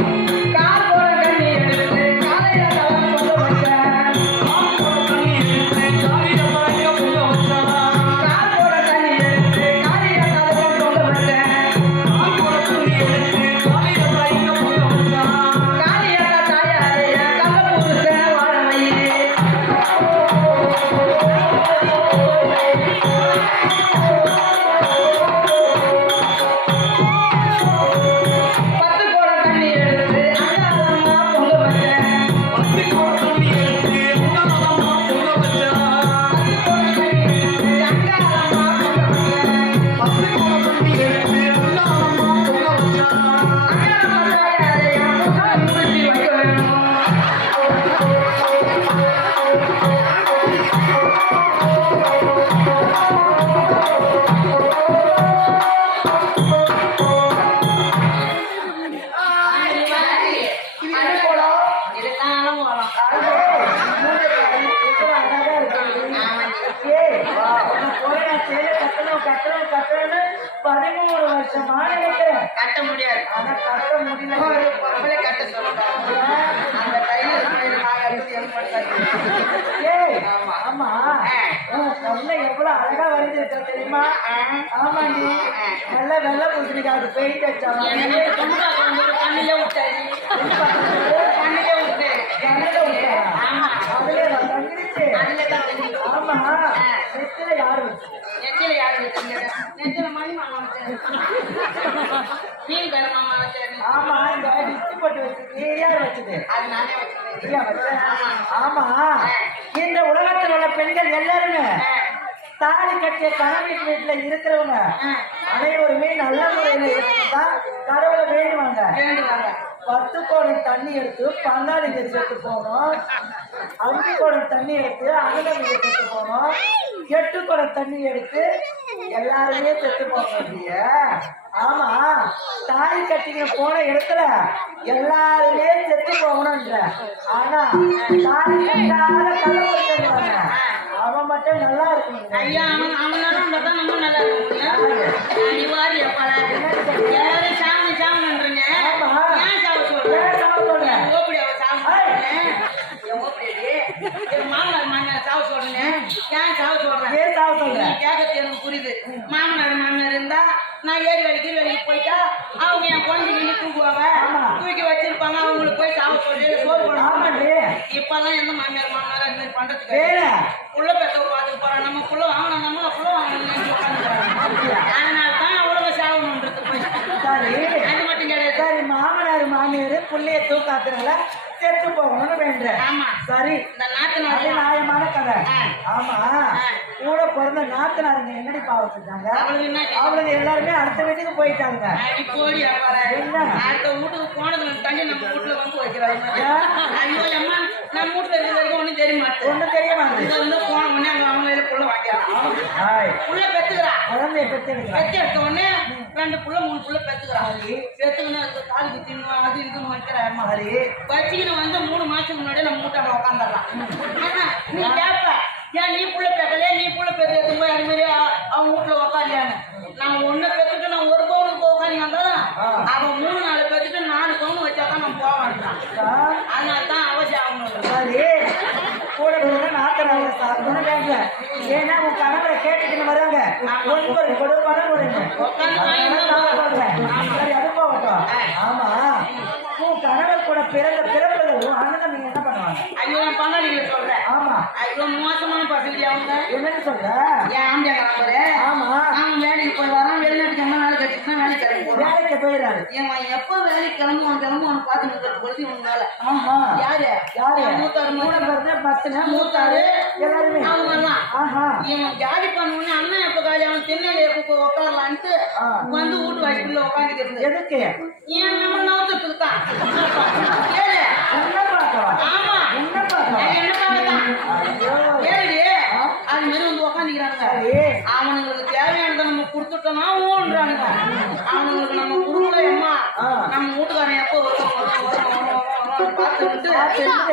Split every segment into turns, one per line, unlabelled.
Thank
you.
ஆமா.
பொண்ணு எவ்வளவு அழகா வரைஞ்சிருக்க தெரியுமா? ஆமாண்டி. நல்ல வெள்ளை பூசணிக்கா அது பெயிண்ட்
வந்து கண்ணிலே விட்டாரு கண்ணிலே விட்டு
கண்ணுல தங்கிடுச்சு.
அதுல தெரியும்.
ஆமா. நெத்தில யாரு வச்சு
நெத்தில யாரு நெத்தில மணி வச்சாரு மீன்
ஆமா இந்த டிஸ்டி போட்டு வச்சு யாரு வச்சது.
அது நானே? ஆமா.
இந்த உலகத்தில் உள்ள பெண்கள் எல்லாருமே தாலி கட்டிய கணவன் வீட்டுல இருக்கிறவங்க அனைவருமே நல்ல முறையில இருக்கதான் கடவுளை வேண்டுவாங்க. பத்து குடம் தண்ணி எடுத்து பங்காளிங்க செத்து போகணும் அஞ்சு குடம் தண்ணி எடுத்து அண்ணனுங்க செத்து போகணும் எட்டு குடம் தண்ணி எடுத்து எல்லாருமே செத்து போகணும் ஆமா தாலி கட்டிங்க போன இடத்துல எல்லாருமே செத்து போகணும்ன்ற. ஆனா தாலி கட்டாத சொல்லுவாங்க அவன் மட்டும் நல்லா இருக்கணும்.
ஐயா அவன் அவன் நல்லா இருந்தா தான் நம்ம நல்லா இருக்கும் நீ வாரி அப்பால எல்லாரும் சாமி சாமன்றீங்க
ஆமா.
ஏன் சாவ சொல்ற
ஏன் சாவ சொல்ற?
என் ஓப்படி அவ சாவ சொல்றேன் என் ஓப்படி அடி என் மாமனார் மாமியார் சாவ சொல்றேன் ஏன் சாவ சொல்றேன்
ஏன் சாவ சொல்ற?
நீ கேட்கறது எனக்கு புரியுது. மாமனார் மாமியார் இருந்தா நான் ஏறி வேலைக்கு வேலைக்கு போயிட்டா அவங்க என் குழந்தைங்க நின்று தூக்குவாங்க. தூக்கி வச்சிருப்பாங்க. அவங்களுக்கு போய் சாவ சொல்லி சோறு போடுவாங்க இப்பெல்லாம் எந்த மாமியார் மாமனார் அந்த மாதிரி பண்றதுக்கு புள்ள பெத்த பார்த்துட்டு போறான் நம்ம புள்ள வாங்கணும் நம்ம புள்ள வாங்கணும் உட்காந்துக்கிறாங்க
அப்படியா?
அதனால தான் அவ்வளவு சாகணுன்றது போய்.
சரி.
அது மட்டும் கிடையாது.
சரி மாமனார் மாமியார் புள்ளைய தூக்காத்துனால செத்து போகணும்னு வேண்டேன் சரி.
இந்த நாத்து
நியாயமான கதை. பிறந்த நாத்தனாருங்க என்னடி பாவம் செஞ்சாங்க
அவளுக்கு
எல்லாருமே அடுத்த வீட்டுக்கு போயிட்டாங்க?
அடுத்த வீட்டுக்கு போனதுல தண்ணி நம்ம வீட்டுல வந்து வைக்கிறாங்க? ஐயோ அம்மா நம்ம வீட்டுல இருக்கிற வரைக்கும் ஒண்ணும் தெரிய மாட்டேன்
ஒண்ணும் தெரிய
வந்து போன உடனே அவங்க கையில புள்ள வாங்கிக்கலாம் புள்ள பெத்துக்கிறா.
குழந்தைய பெற்று
பெத்து எடுத்த உடனே ரெண்டு புள்ள மூணு புள்ள பெத்துக்கிறா. பெத்துக்கணும் அதுக்கு காலு குத்திடணும் அது இதுன்னு வைக்கிறா அம்மா.
சரி
வச்சுக்கின்னு வந்து மூணு மாசத்துக்கு முன்னாடி நம்ம மூட்டாண்ட உட்காந்துடலாம். நீ கேட்ப ஏன் நீ புள்ள பெக்கலையா நீ புள்ள பெக்க போய் அது மாதிரி அ- அவங்க வீட்டுல உட்காரியான்னு நம்ம ஒண்ணு பெத்துட்டு நான் ஒரு பவுனுக்கு உட்காந்து வந்தாலும்
ஆ.
அவன் மூணு நாலு பெத்துட்டு நாலு பவுன் வச்சா தான் நம்ம போவான்றான்
ஆ,
அதனால தான் அவசியம் ஆகணும்
சரி கூட பிறந்த நாத்தனாருங்க சாப்பிடணும் வேண்டல ஏன்னா உன் கணவரை கேட்டுக்கின்னு வருவாங்க ஒன்பது கொடு பணம் சொல்றேன். சரி அது போகட்டும் ஆமா. உன் கணவர் கூட பிறந்த பிறப்புகள் உன் அண்ணன் நீங்க என்ன பண்ணுவாங்க?
ஐயோ என் பங்காளிகளை சொல்றேன்.
ஆமா.
ஐயோ மோசமான பசங்க அவங்க.
என்னன்னு சொல்ற?
என் ஆம்பியா நம்பரு வேலைக்கு
போயிடாரு
இவன் எப்போ வேலைக்கு கிளம்புவான் கிளம்புவான் பார்த்து நிற்கிறது பொழுது வேலை
ஆஹா.
யாரு?
யாரு?
மூத்தாரு மூத்தாரு.
பிறந்த பத்துன மூத்தாரு எல்லாருமே.
அவங்க எல்லாம்
ஆஹா.
இவன் காலி பண்ண அண்ணன் எப்ப காலி அவன் திண்ணையில எப்ப உட்காரலான்ட்டு. வந்து வீட்டு வாய்ப்புல உட்காந்துக்கிறது
எதுக்கு?
ஏன் நம்ம நோத்துக்கு தான்
என்ன பார்க்கவா?
ஆமா.
என்ன பார்க்கவா?
நான் என்ன பார்க்கத்தான்
ஐயோ
ஏழு அது மாதிரி வந்து உட்காந்துக்கிறாங்க
சரி
அவனுங்களுக்கு தேவையானதை கொடுத்துட்டோம்னா ஊன்றானுங்க அவனுங்களுக்கு நம்ம குடும்பல அம்மா. நம்ம வீட்டுக்காரன் எப்போ பார்த்துட்டு.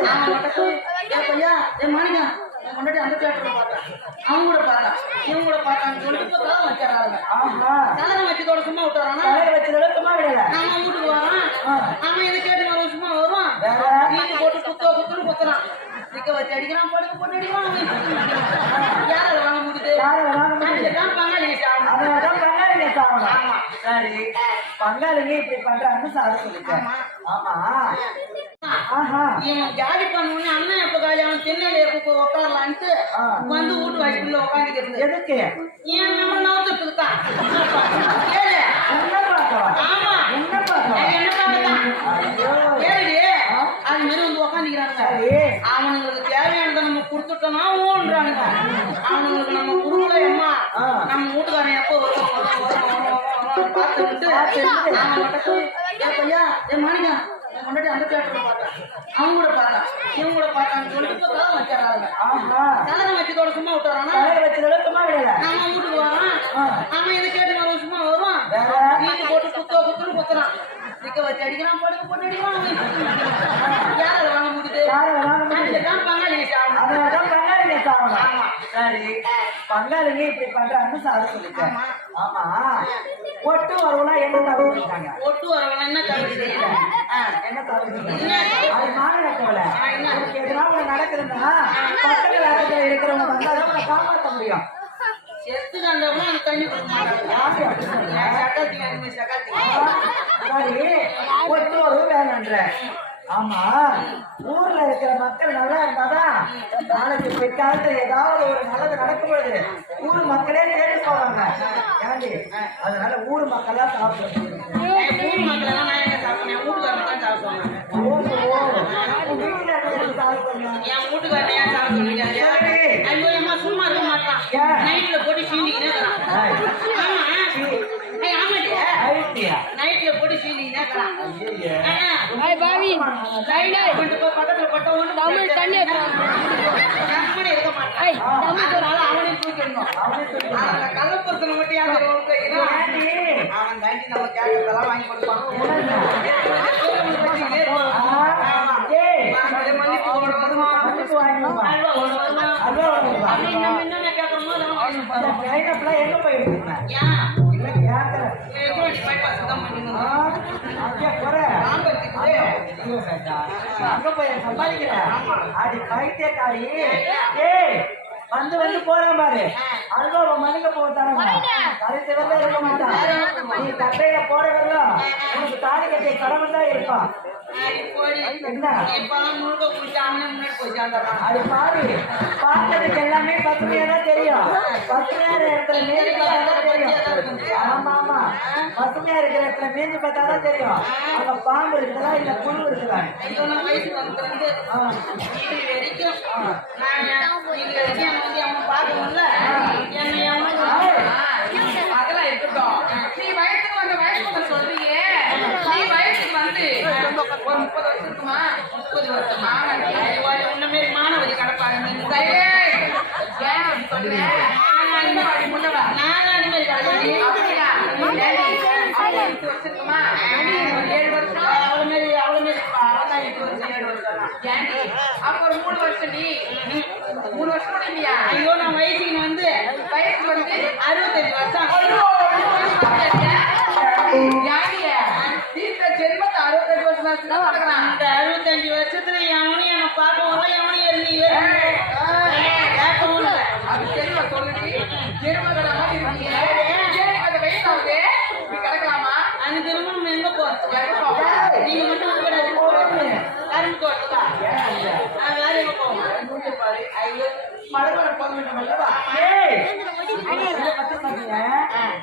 அவன் மட்டும் போய் ஏ பையா ஏ மாணிக்கா உன் முன்னாடி அந்த தேட்டர்ல பார்த்தேன் அவங்க கூட பார்த்தான் இவங்க கூட பார்த்தான்னு சொல்லிட்டு இப்போ வச்சாராங்க
ஆஹா
கதை வச்சதோட சும்மா விட்டுறானா
வச்சதோட சும்மா விடல
நம்ம வீட்டுக்கு வரான்
ஆ.
அவன் இதை கேட்டு வருவான் சும்மா வருவான்? வீட்டு போட்டு குத்தோ குத்துன்னு குத்துறான் நிக்க வச்சு அடிக்கிறான் படுக்க போட்டு அடிக்கிறான் யாரை வாங்க முடியுது
யாரை வாங்க முடியுது?
அதுதான் பங்காளி சாப்பிடணும்.
அதனாலதான் பங்காளிங்க சாவணும்
ஆமா.
சரி. பங்காளிங்க இப்படி பண்றாங்கன்னு சாத சொல்லிட்டேன்.
ஆமா.
ஆமா. ஆஹா.
இவன் காலி பண்ண அண்ணன் எப்ப காலி அவன் திண்ணையில எப்ப உட்காரலான்ட்டு. வந்து வீட்டு வாய்ப்புல உட்காந்துக்கிறது
எதுக்கு?
ஏன் நம்ம நோத்துக்கு தான்
என்ன
ஆமா.
என்ன
ஏழு அது மாதிரி வந்து உட்காந்துக்கிறாங்க
சரி.
அவனுங்களுக்கு தேவையானதை நம்ம கொடுத்துட்டோம்னா ஊன்றானுங்க. அவனுங்களுக்கு நம்ம குடும்பல அம்மா. நம்ம வீட்டுக்காரன் எப்போ பார்த்துட்டு. அவன் மட்டும் ஏ பையா ஏ மாணிக்கா முன்னாடி அந்த தேட்டர்ல பார்த்தேன். அவங்க கூட பார்த்தான். இவங்க கூட பார்த்தான்னு சொல்லிட்டு இப்போ வச்சாராங்க
ஆஹா
கதை வச்சதோட சும்மா விட்டுறானா?
வச்சதோட சும்மா விடல.
நம்ம வீட்டுக்கு வரான். அவன் இதை கேட்டு சும்மா வருவான்? வீட்டு போட்டு குத்தோ குத்துன்னு குத்துறான். நிக்க வச்சு அடிக்கிறான் படுக்க போட்டு அடிக்கிறான். யாரை வாங்க முடியுது? அதுதான் பங்காளி சாப்பிடணும்.
அதனாலதான் பங்காளிங்க சாவணும்
ஆமா.
சரி. பங்காளிங்க இப்படி பண்றாங்கன்னு சாரு சொல்லிட்டேன் ஆமா. ஒட்டு வரவுனா என்ன தவிர சொல்லிட்டாங்க
ஒட்டு வரவங்க என்ன தவிர தெரியல.
என்ன சொல்லிட்டாங்க அது மாநில கவலை உனக்கு எதனா ஒண்ணு நடக்குதுன்னா பக்கத்துல இடத்துல இருக்கிறவங்க வந்தா உன்னை காப்பாற்ற முடியும்.
செத்து கண்டவங்க அந்த தண்ணி கொடுக்க மாட்டாங்க? சக்காத்தி சக்காத்தி
ஒட்டு வரவு வேணுன்ற. ஆமா. ஊர்ல இருக்கிற மக்கள் நல்லா இருந்தாதான் நாளைக்கு பிற்காலத்துல ஏதாவது ஒரு நல்லது நடக்கும் பொழுது ஊர் மக்களே கேட்டு போவாங்க. ஏண்டி? அதனால ஊர் மக்கள்லாம் சாப்பிடுறது
என் ஊர் மக்கள் எல்லாம் நான் எங்க சாப்பிடுவேன்? தான் சாப்பிடுவாங்க.
வீட்டுல இருக்கிறவங்க சாப்பிடுறாங்க
என் வீட்டுக்காரன் ஏன் சாப்பிட சொல்லிட்டாரு
சரி.
ஐயோ அம்மா சும்மா இருக்க மாட்டான்
ஏன்?
நைட்ல போட்டு சீண்டிக்கினே இருக்கிறான்
ஏய்,
ஆமா ஏய், ஆமாடி
ஐட்டியா?
நைட்ல போட்டு சீண்டிக்கினே இருக்கிறான்
ஐயையே.
ஹாய் பாவி
கொண்டு போய் பக்கத்துல பட்ட ஒண்ணு
தமிழ் தண்ணி எடுத்துறான்
கம்பெனி இருக்க மாட்டான்
ஏய்
அதனால அவனையும் தூக்கிடணும்
அவனே சொல்லிட்டான்.
அந்த கள்ளப்பொருத்தனை மட்டும் யார் தெரியும் உனக்கு? ஏன்னா,
ஏண்டி?
அவன் தாண்டி நம்ம கேட்கறதெல்லாம் வாங்கி கொடுப்பான்
ஆ, ஏய், அங்க போய் சம்பாதிக்கிற அடி பைத்தியக்காரி ஏய் வந்து வந்து போறான் பாரு அல்வா மனுங்க போக தரமா கழுத்து வரல இருக்க மாட்டான் நீ கட்டையில போற வரலாம் உனக்கு தாலி கட்டிய கடமை தான் இருப்பான். அது பாரு பார்த்ததுக்கு எல்லாமே பசுமையா தான் தெரியும். பசுமையான இடத்துல மீந்து பார்த்தா தான் தெரியும். ஆமா ஆமா. பசுமையா இருக்கிற இடத்துல மீந்து பார்த்தா தான் தெரியும். அங்க பாம்பு இருக்குதா இல்ல புழு இருக்குதா.
இது வரைக்கும் பார்க்கணும்ல? என்னை எவனும்
அதெல்லாம் இருக்கட்டும் நீ வயசுக்கு வந்த வயசுக்கு வந்த சொல்றீங்க நீ வயசுக்கு வந்து ஒரு முப்பது வருஷம் இருக்குமா முப்பது வருஷமா?
ஐயோ, உன்னை மாரி மானவதி கிடப்பாங்க. நீ.
முன்னவாடி முன்னவா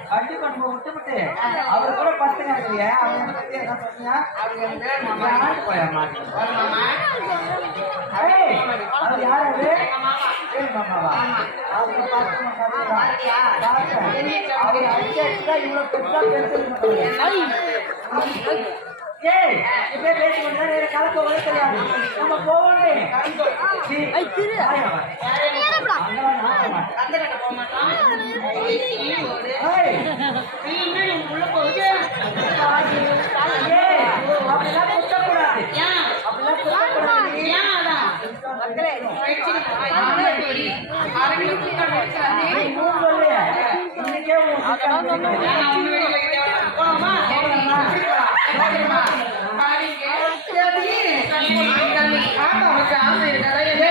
வண்டி கொண்டு விட்டுவிட்டு அவர் கூட படுத்துங்க இல்லையா அவங்க பத்தி என்ன சொன்னீங்க
அவங்க
போயா மாமாவா? அவங்க பார்த்து? அவர் அடிச்சா இவ்வளவு பெருசா பேசுறது ஏய். இப்ப பேசி கொண்டு நேரம் கலக்க வர தெரியாது. நம்ம போவோமே.
ஆமா, உனக்கு ஆசை இருக்காதா? என்ன?